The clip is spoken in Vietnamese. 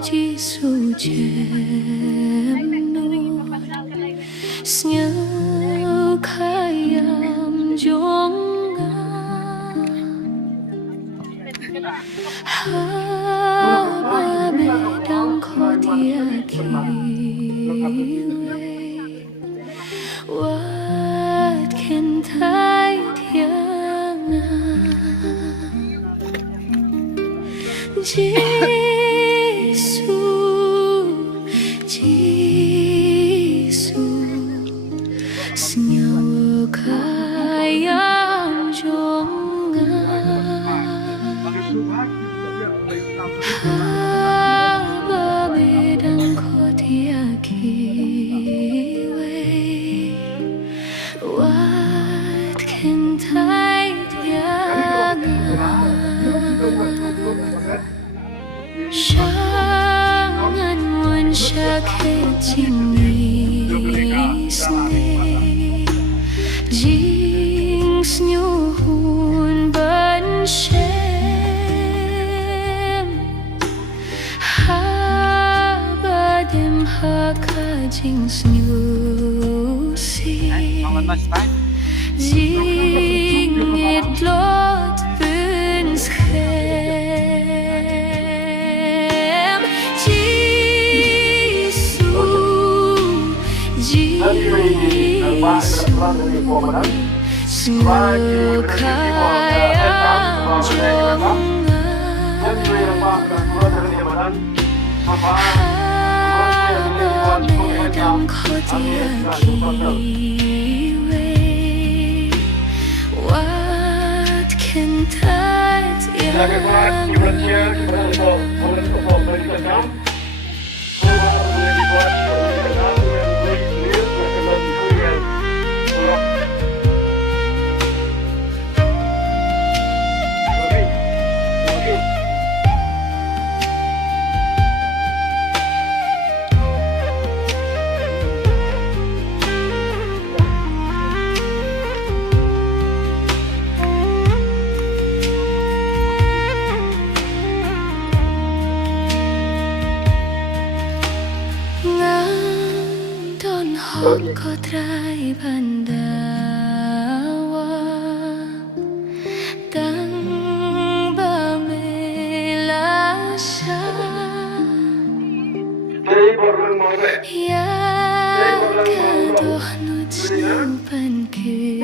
Giêsu chém Sngi khayam jonga Haba bedang khotia kiwe What can thay thianga Giêsu Giêsu Sngi khayam jonga Haba bedang khotia kiwe What can thay thianga Shangan wan shakhet Syngi Sngi Jing snyu hun ban shem Haba dem haka jing snyu si Jing et lot bun schem Giêsu Sngi khayam jonga Haba bedang khotia kiwe What can touch Hot kotrai bandawa Tang bamelasha Ya kadoh nutsnupan ke